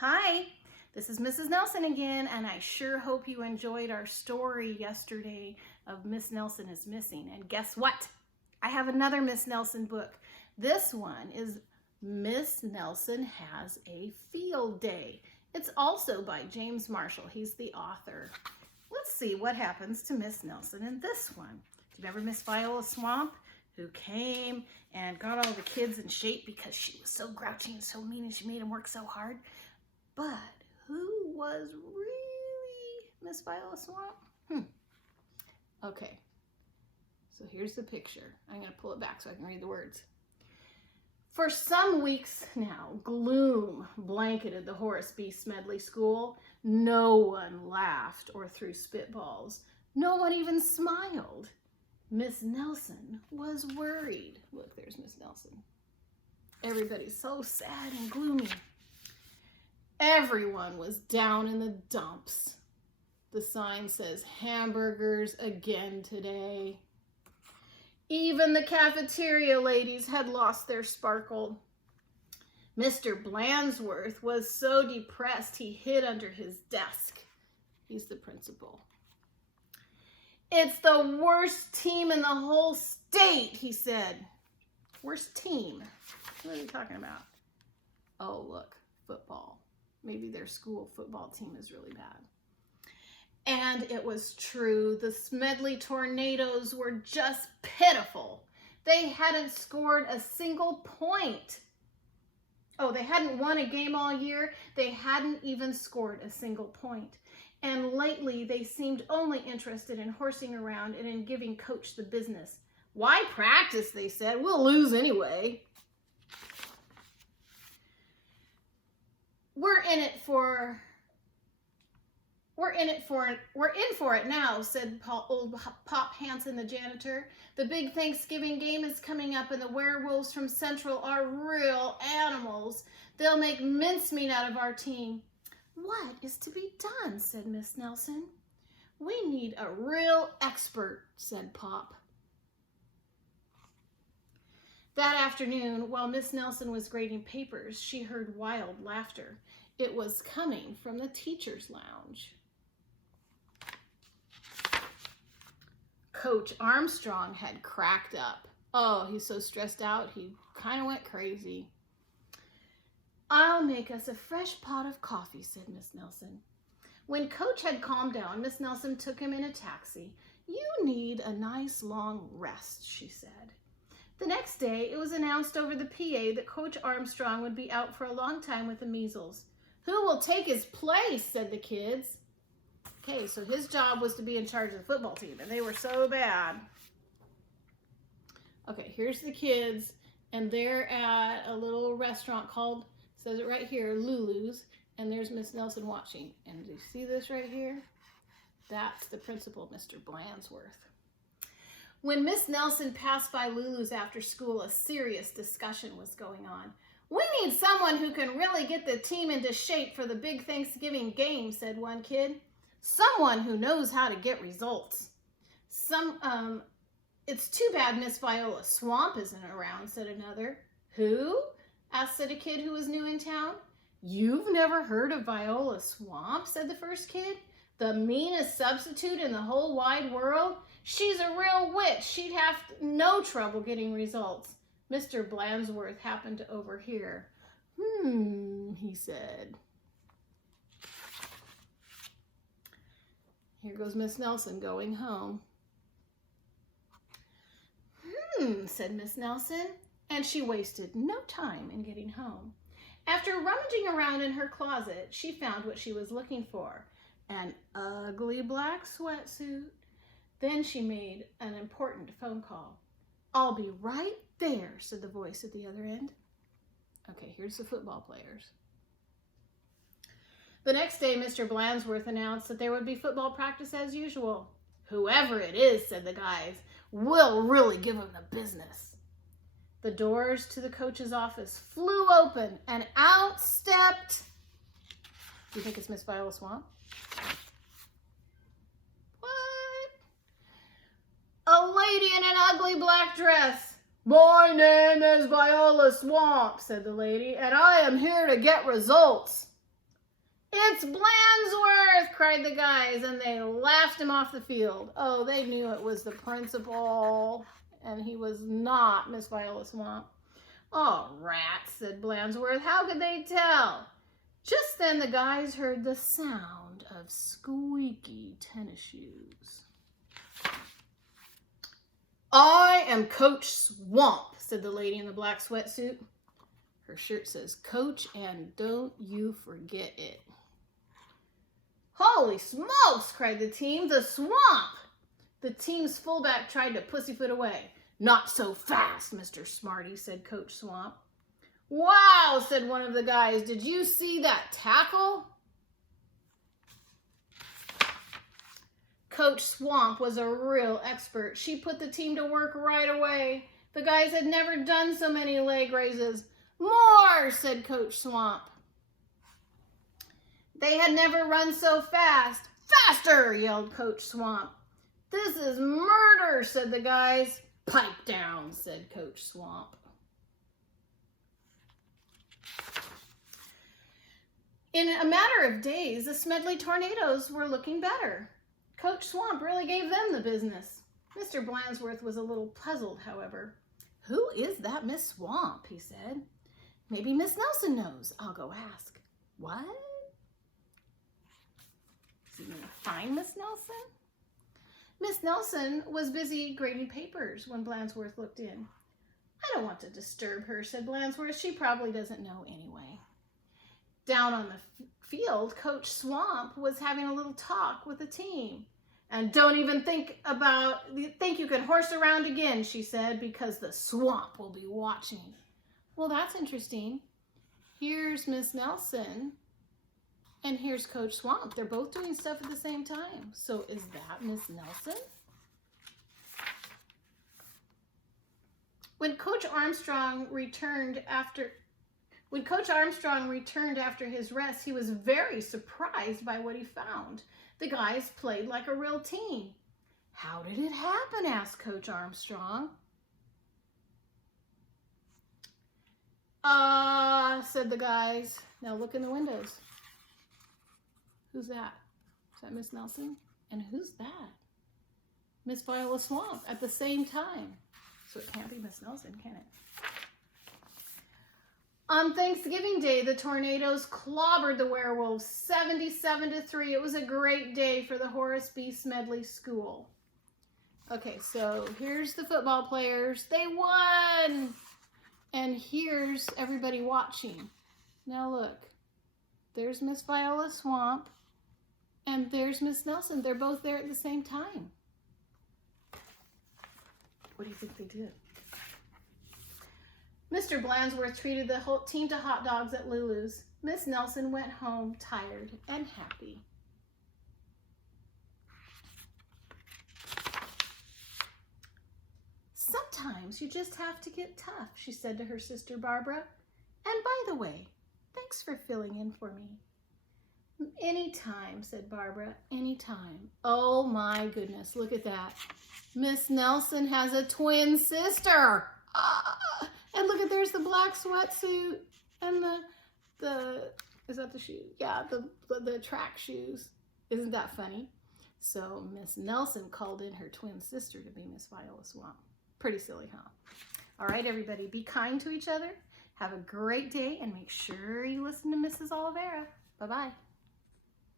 Hi, this is Mrs. Nelson again, and I sure hope you enjoyed our story yesterday of Miss Nelson is Missing. And guess what? I have another Miss Nelson book. This one is Miss Nelson Has a Field Day. It's also by James Marshall. He's the author. Let's see what happens to Miss Nelson in this one. Do you remember Miss Viola Swamp, who came and got all the kids in shape because she was so grouchy and so mean and she made them work so hard? But who was really Miss Viola Swamp? Okay, so here's the picture. I'm going to pull it back so I can read the words. For some weeks now, gloom blanketed the Horace B. Smedley School. No one laughed or threw spitballs. No one even smiled. Miss Nelson was worried. Look, there's Miss Nelson. Everybody's so sad and gloomy. Everyone was down in the dumps. The sign says, hamburgers again today. Even the cafeteria ladies had lost their sparkle. Mr. Blandsworth was so depressed he hid under his desk. He's the principal. It's the worst team in the whole state, he said. Worst team? What are they talking about? Oh, look, football. Maybe their school football team is really bad. And it was true. The Smedley Tornadoes were just pitiful. They hadn't scored a single point. Oh, they hadn't won a game all year. They hadn't even scored a single point. And lately, they seemed only interested in horsing around and in giving Coach the business. Why practice, they said. We'll lose anyway. We're in for it now, said old Pop Hansen, the janitor. The big Thanksgiving game is coming up, and the werewolves from Central are real animals. They'll make mincemeat out of our team. What is to be done, said Miss Nelson. We need a real expert, said Pop. That afternoon, while Miss Nelson was grading papers, she heard wild laughter. It was coming from the teacher's lounge. Coach Armstrong had cracked up. Oh, he's so stressed out, he kind of went crazy. I'll make us a fresh pot of coffee, said Miss Nelson. When Coach had calmed down, Miss Nelson took him in a taxi. You need a nice long rest, she said. The next day, it was announced over the PA that Coach Armstrong would be out for a long time with the measles. Who will take his place, said the kids. Okay, so his job was to be in charge of the football team, and they were so bad. Okay, here's the kids, and they're at a little restaurant called, says it right here, Lulu's, and there's Miss Nelson watching. And do you see this right here? That's the principal, Mr. Blandsworth. When Miss Nelson passed by Lulu's after school, a serious discussion was going on. We need someone who can really get the team into shape for the big Thanksgiving game, said one kid. Someone who knows how to get results. It's too bad Miss Viola Swamp isn't around, said another. Who? asked a kid who was new in town. You've never heard of Viola Swamp, said the first kid. The meanest substitute in the whole wide world. She's a real witch. She'd have no trouble getting results. Mr. Blandsworth happened to overhear. He said. Here goes Miss Nelson going home. Said Miss Nelson, and she wasted no time in getting home. After rummaging around in her closet, she found what she was looking for, an ugly black sweatsuit. Then she made an important phone call. I'll be right there, said the voice at the other end. Okay, here's the football players. The next day, Mr. Blandsworth announced that there would be football practice as usual. Whoever it is, said the guys, we'll really give them the business. The doors to the coach's office flew open, and out stepped... Do you think it's Miss Viola Swamp? What? A lady in an ugly black dress. My name is Viola Swamp, said the lady, and I am here to get results. It's Blandsworth, cried the guys, and they laughed him off the field. Oh, they knew it was the principal, and he was not Miss Viola Swamp. Oh, rats, said Blandsworth. How could they tell? Just then the guys heard the sound of squeaky tennis shoes. I am Coach Swamp, said the lady in the black sweatsuit. Her shirt says, Coach, and don't you forget it. Holy smokes, cried the team. The Swamp! The team's fullback tried to pussyfoot away. Not so fast, Mr. Smarty, said Coach Swamp. Wow, said one of the guys. Did you see that tackle? Coach Swamp was a real expert. She put the team to work right away. The guys had never done so many leg raises. More, said Coach Swamp. They had never run so fast. Faster, yelled Coach Swamp. This is murder, said the guys. Pipe down, said Coach Swamp. In a matter of days, the Smedley Tornadoes were looking better. Coach Swamp really gave them the business. Mr. Blandsworth was a little puzzled, however. Who is that Miss Swamp? He said. Maybe Miss Nelson knows. I'll go ask. What? Is he going to find Miss Nelson? Miss Nelson was busy grading papers when Blandsworth looked in. I don't want to disturb her, said Blandsworth. She probably doesn't know anyway. Down on the field, Coach Swamp was having a little talk with the team. And don't even think you can horse around again, she said, because the Swamp will be watching. Well, that's interesting. Here's Miss Nelson, and here's Coach Swamp. They're both doing stuff at the same time. So is that Miss Nelson? When Coach Armstrong returned after his rest, he was very surprised by what he found. The guys played like a real team. How did it happen? Asked Coach Armstrong. Said the guys. Now look in the windows. Who's that? Is that Miss Nelson? And who's that? Miss Viola Swamp at the same time. So it can't be Miss Nelson, can it? On Thanksgiving Day, the Tornadoes clobbered the Werewolves 77-3. It was a great day for the Horace B. Smedley School. Okay, so here's the football players. They won! And here's everybody watching. Now look, there's Miss Viola Swamp, and there's Miss Nelson. They're both there at the same time. What do you think they did? Mr. Blandsworth treated the whole team to hot dogs at Lulu's. Miss Nelson went home tired and happy. Sometimes you just have to get tough, she said to her sister Barbara. And by the way, thanks for filling in for me. Anytime, said Barbara, anytime. Oh my goodness, look at that. Miss Nelson has a twin sister. And look at, there's the black sweatsuit and is that the shoe? Yeah, the track shoes. Isn't that funny? So Miss Nelson called in her twin sister to be Miss Viola Swamp. Pretty silly, huh? All right, everybody, be kind to each other. Have a great day and make sure you listen to Mrs. Oliveira. Bye-bye.